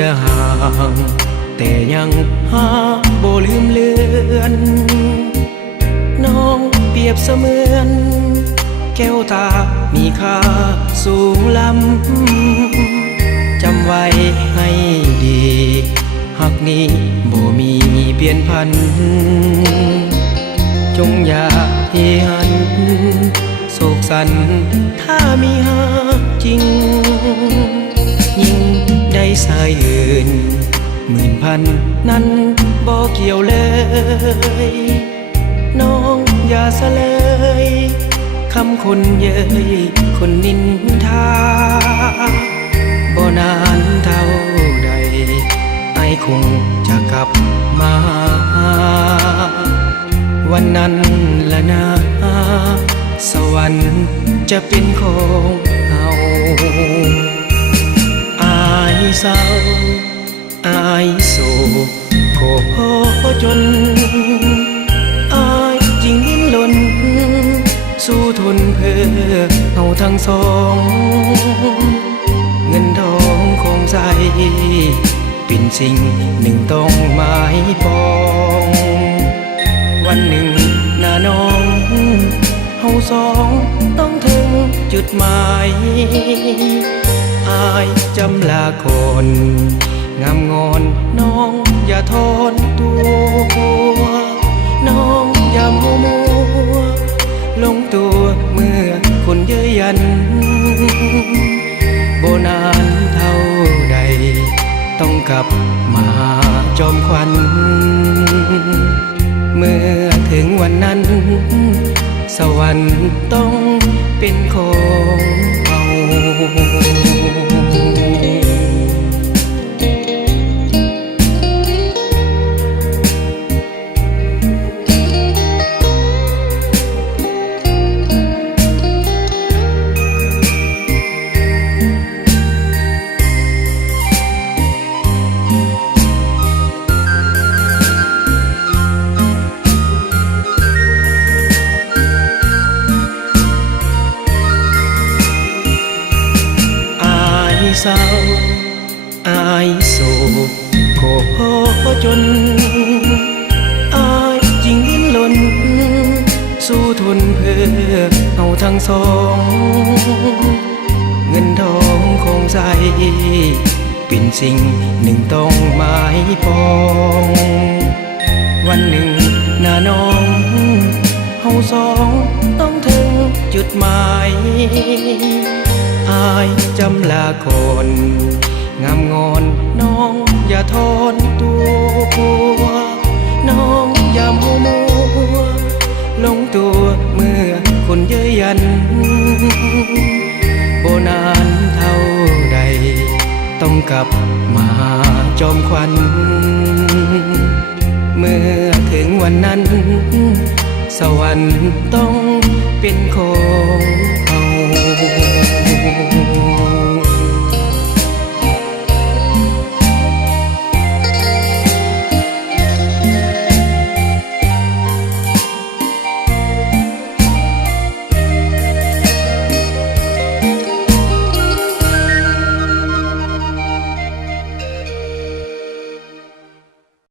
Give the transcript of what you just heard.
จะห่างแต่ยังหาบ่ลืมเลือนน้องเปรียบเสมือนแก้วตามีค่าสูงล้ำจำไว้ให้ดีหากนี้บ่มีเปลี่ยนพันจงอย่าให้หันโศกสันถ้ามีหากจริงยิ่งได้สายอื่นหมื่นพันนั้นบ่เกี่ยวเลยน้องอย่าเสลยคำคนเย้ยคนนินทาบ่นานเท่าใดไอ้คงจะกลับมาวันนั้นละนะสวรรค์จะเป็นของเฮาอายเศร้าอายโศกโผจนอายยิ่งดิ้นรนสู้ทนเพื่อเอาทั้งสองเงินทองคงใสเป็นสิ่งหนึ่งต้องหมายปองวันหนึ่งหน้าน้องเฮาสองต้องถึงจุดหมายอายจำลาก่อนงามงอนน้องอย่าทอนตัวน้องอย่ามัวลงตัวเมื่อคนเย้ยยันโบนานเท่าใดต้องกลับมาจอมควันเมื่อถึงวันนั้นสวรรค์ต้องเป็นของเราเศร้าอายโศกโผจนอายยิ่งดิ้นรนสู้ทนเพื่อเอาทั้งสองเงินทองคงใสเป็นสิ่งหนึ่งต้องหมายปองวันหนึ่งหน้าน้องเฮาสองต้องถึงจุดหมายอายจำลาก่อนงามงอนน้องอย่าทอนตัวน้องอย่ามัวลงตัวเมื่อคนเย้ยยันโบนานเท่าใดต้องกลับมาจอมควันเมื่อถึงวันนั้นสวรรค์ต้องเป็นของเรา